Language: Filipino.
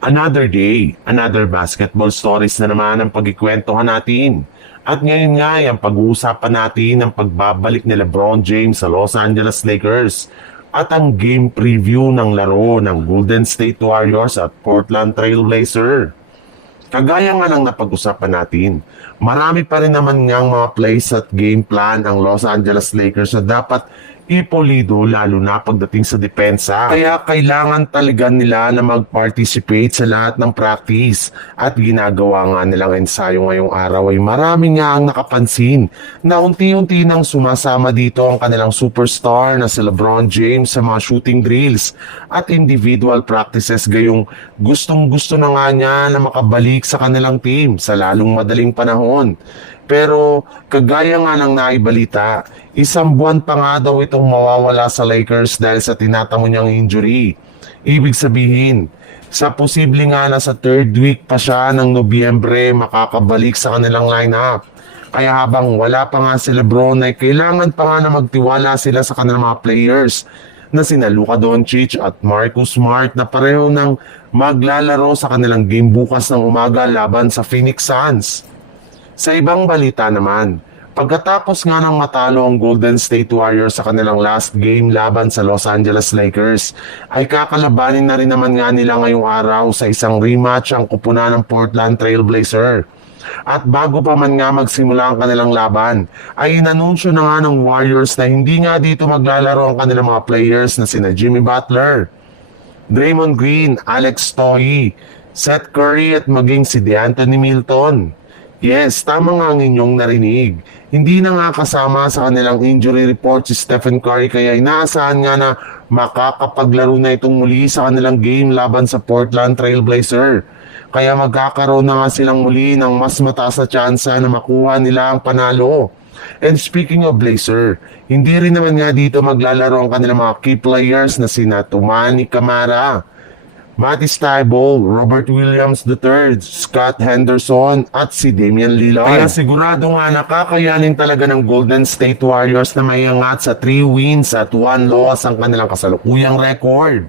Another day, another basketball stories na naman ang pagkikwentuhan natin. At ngayon nga ay ang pag-uusapan natin ang pagbabalik ni LeBron James sa Los Angeles Lakers at ang game preview ng laro ng Golden State Warriors at Portland Trail Blazers. Kagaya nga ng napag-usapan natin, marami pa rin naman ngang mga plays at game plan ang Los Angeles Lakers na dapat ipolido lalo na pagdating sa depensa. Kaya kailangan talaga nila na mag-participate sa lahat ng practice at ginagawa nga nilang ensayo ngayong araw ay marami nga ang nakapansin na unti-unti nang sumasama dito ang kanilang superstar na si LeBron James sa mga shooting drills at individual practices gayong gustong-gusto na nga niya na makabalik sa kanilang team sa lalong madaling panahon. Pero kagaya nga ng naibalita, isang buwan pa nga daw itong mawawala sa Lakers dahil sa tinatamo niyang injury. Ibig sabihin, sa posible nga na sa third week pa siya ng Nobyembre makakabalik sa kanilang lineup. Kaya habang wala pa nga si LeBron ay kailangan pa nga na magtiwala sila sa kanilang mga players na sina Luka Doncic at Marcus Smart na pareho ng maglalaro sa kanilang game bukas ng umaga laban sa Phoenix Suns. Sa ibang balita naman, pagkatapos nga ng matalo ang Golden State Warriors sa kanilang last game laban sa Los Angeles Lakers, ay kakalabanin na rin naman nga nila ngayong araw sa isang rematch ang kupunan ng Portland Trail Blazers. At bago pa man nga magsimula ang kanilang laban, ay inanunsyo na nga ng Warriors na hindi nga dito maglalaro ang kanilang mga players na sina Jimmy Butler, Draymond Green, Alex Toye, Seth Curry at maging si DeAnthony Milton. Yes, tama nga ang inyong narinig. Hindi na nga kasama sa kanilang injury report si Stephen Curry kaya inaasahan nga na makakapaglaro na itong muli sa kanilang game laban sa Portland Trail Blazers. Kaya magkakaroon na nga silang muli ng mas mataas na tsansa na makuha nila ang panalo. And speaking of Blazer, hindi rin naman nga dito maglalaro ang kanilang mga key players na sina Toumani Camara, Matisse Thybulle, Robert Williams III, Scott Henderson at si Damian Lillard. Kaya sigurado nga nakakayanin talaga ng Golden State Warriors na maiangat sa 3 wins at 1 loss ang kanilang kasalukuyang record.